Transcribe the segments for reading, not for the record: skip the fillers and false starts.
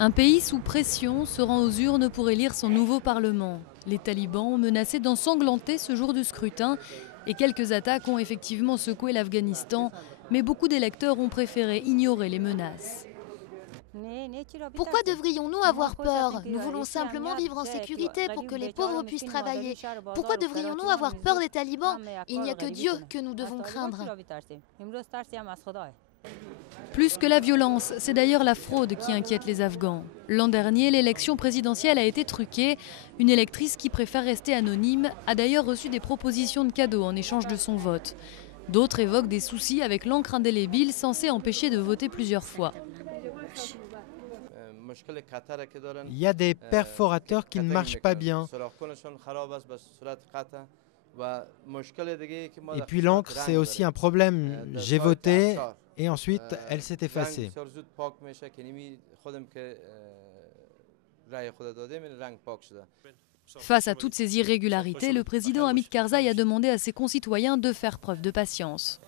Un pays sous pression se rend aux urnes pour élire son nouveau parlement. Les talibans ont menacé d'ensanglanter ce jour du scrutin et quelques attaques ont effectivement secoué l'Afghanistan, mais beaucoup d'électeurs ont préféré ignorer les menaces. Pourquoi devrions-nous avoir peur? Nous voulons simplement vivre en sécurité pour que les pauvres puissent travailler. Pourquoi devrions-nous avoir peur des talibans? Il n'y a que Dieu que nous devons craindre. Plus que la violence, c'est d'ailleurs la fraude qui inquiète les Afghans. L'an dernier, l'élection présidentielle a été truquée. Une électrice qui préfère rester anonyme a d'ailleurs reçu des propositions de cadeaux en échange de son vote. D'autres évoquent des soucis avec l'encre indélébile censée empêcher de voter plusieurs fois. Il y a des perforateurs qui ne marchent pas bien. Et puis l'encre, c'est aussi un problème. J'ai voté et ensuite elle s'est effacée. Face à toutes ces irrégularités, le président Hamid Karzai a demandé à ses concitoyens de faire preuve de patience.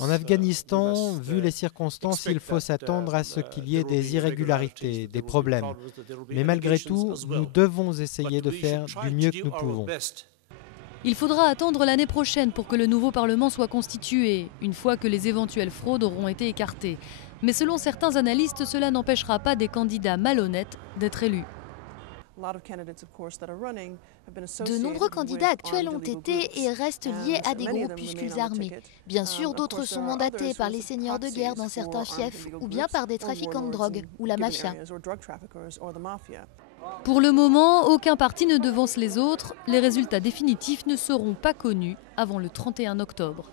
En Afghanistan, vu les circonstances, il faut s'attendre à ce qu'il y ait des irrégularités, des problèmes. Mais malgré tout, nous devons essayer de faire du mieux que nous pouvons. Il faudra attendre l'année prochaine pour que le nouveau Parlement soit constitué, une fois que les éventuelles fraudes auront été écartées. Mais selon certains analystes, cela n'empêchera pas des candidats malhonnêtes d'être élus. De nombreux candidats actuels ont été et restent liés à des groupuscules armés. Bien sûr, d'autres sont mandatés par les seigneurs de guerre dans certains fiefs ou bien par des trafiquants de drogue ou la mafia. Pour le moment, aucun parti ne devance les autres. Les résultats définitifs ne seront pas connus avant le 31 octobre.